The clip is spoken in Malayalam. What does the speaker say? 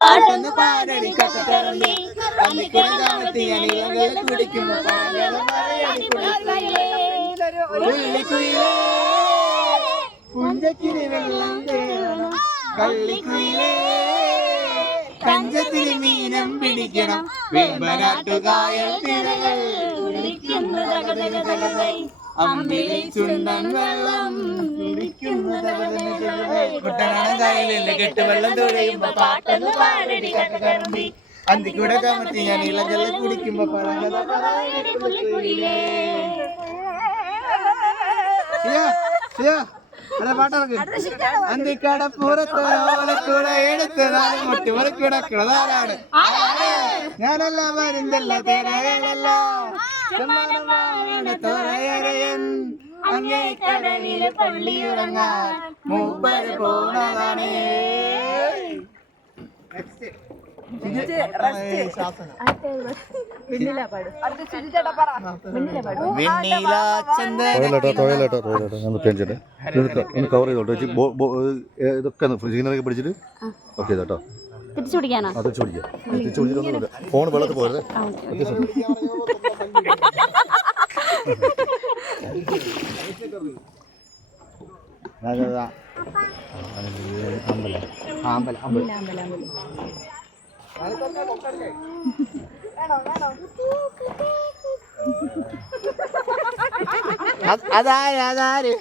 പാട്ടൊന്ന് പാടടി കക്കറമ്പി അന്നിക്കിടകാമത്തി അണികളെ കുടിക്കുമ്പോ പുഞ്ചക്കിരി വെള്ളം തേടണം കള്ളിക്കുയിലേ കഞ്ചത്തിരി മീനം പിടിക്കണം വെമ്പനാട്ടുകായൽ തിരകൾ അമ്പിളി ചുണ്ടൻ വെള്ളം കുട്ടനാടൻ കെട്ടുവെള്ളം തുഴയുമ്പോ പാട്ടൊന്ന് പാടടി കക്കറമ്പി അന്തിക്കൂടെ കമത്തി ഞാൻ ഇളകെല്ലാം കുടിക്കുമ്പോ പാട്ടിറക്ക് അന്തിക്കടപ്പുറത്ത് ഓലക്കൂടെ എടുത്ത് നാല് മുട്ടി മുറിക്കിടക്കുന്നതാരാണ് ഞാനല്ല വരുന്നല്ല തേരയല്ല തോരയരയൻ അങ്ങേ കടലില് പള്ളിയുറങ്ങാൻ മൂപ്പര് പോണതാണേ. കവർ ചെയ്തോട്ടെ ഇതൊക്കെ സീനറൊക്കെ പിടിച്ചിട്ട് ഓക്കെ കേട്ടോ. തിരിച്ചു പിടിക്കാനോ? തിരിച്ചു പിടിക്കാം. തിരിച്ചു പിടിച്ചിട്ടൊന്നുമില്ല. ഫോൺ വെള്ളത്തിൽ പോയത് അതാര്